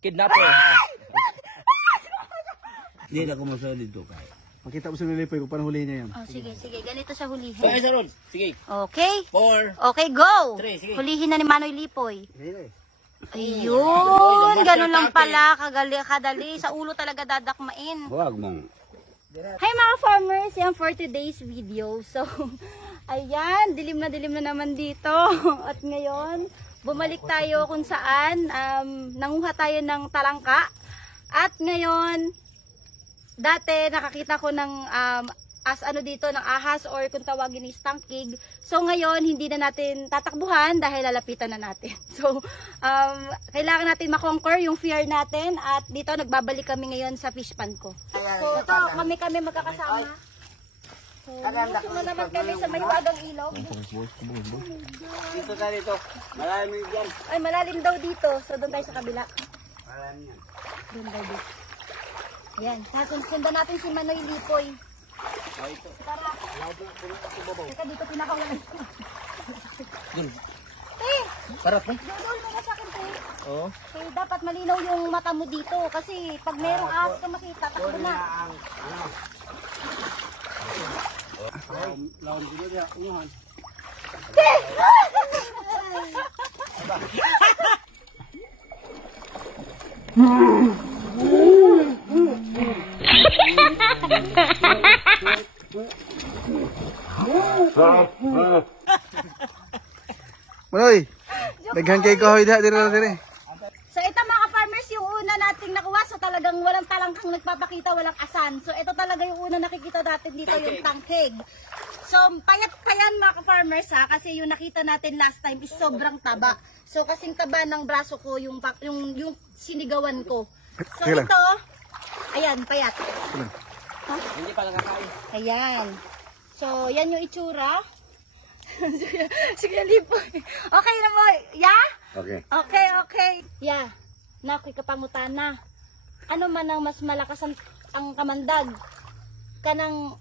kidnapper. Hindi na kumusol dito kaya. Makita mo sa Lilipoy kung paano huli niya yan. Oh, sige, sige. Ganito siya hulihin. Okay, Saron. Sige. Okay? 4. Okay, go! 3, sige. Hulihin na ni Manoy Lipoy. Ayun eh. Ayun! Ganun lang pala. Kadali. Sa ulo talaga dadakmain. Huwag mong. Hi mga farmers! Yan for today's video. So, ayan. Dilim na naman dito. At ngayon, bumalik tayo kung saan. Nanguha tayo ng talangka. At ngayon, dati nakakita ko ng dito ng ahas or kung tawagin is tangkig. So ngayon hindi na natin tatakbuhan dahil lalapitan na natin. So kailangan natin makonquer yung fear natin at dito nagbabalik kami ngayon sa fish pan ko. So ito kami magkakasama. So na naman kami sa Maywagang Ilog. Dito tayo dito. Malalim yan. Ay malalim daw dito. So doon tayo sa kabila. Malalim yan. Doon daw dito. Ayan, sundan natin si Manoy Lipoy. Tara. Teka, dito pinakawalan. Parap mo? Dudol mo nga sa akin, te. Oo. Okay, dapat malinaw yung mata mo dito. Kasi pag merong ahas ka makita, takbo na. Lawan dito niya, unuhan. Manoy, daghan kay kahoy dire. So ito mga farmers, yung una nating nakuha. So talagang walang talangkang nagpapakita, walang asan. So ito talaga yung una nakikita natin dito, yung tangkig. So payat pa yan mga farmers ha, kasi yung nakita natin last time is sobrang taba. So kasing taba ng braso ko yung sinigawan ko. So ito, ayan, payat. Hindi pa nakakain. Ayan. So yan yung itsura. Sige, Lipoy. Okay na mo. Yeah? Okay. Okay. Yeah. Nakikapangutan na. Ano man ang mas malakas ang kamandag? Kanang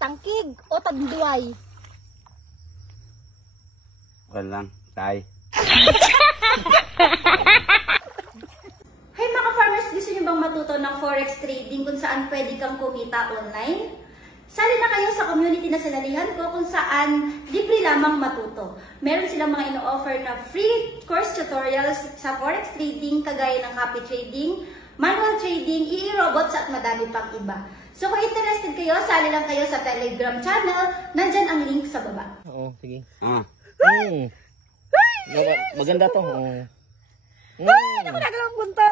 tangkig o tagduay? Wala lang. Tay. Hey mga farmers, gusto nyo bang matuto ng forex trading kung saan pwede kang kumita online? Sali na kayo sa community na sinalihan ko kung saan libre lamang matuto. Meron silang mga ino-offer na free course tutorials sa forex trading kagaya ng copy trading, manual trading, e-robots at madami pang iba. So kung interested kayo, sali lang kayo sa Telegram channel. Nandyan ang link sa baba. Oo, sige. Ah. Maganda to. Ay, naku, nagalawang buntot.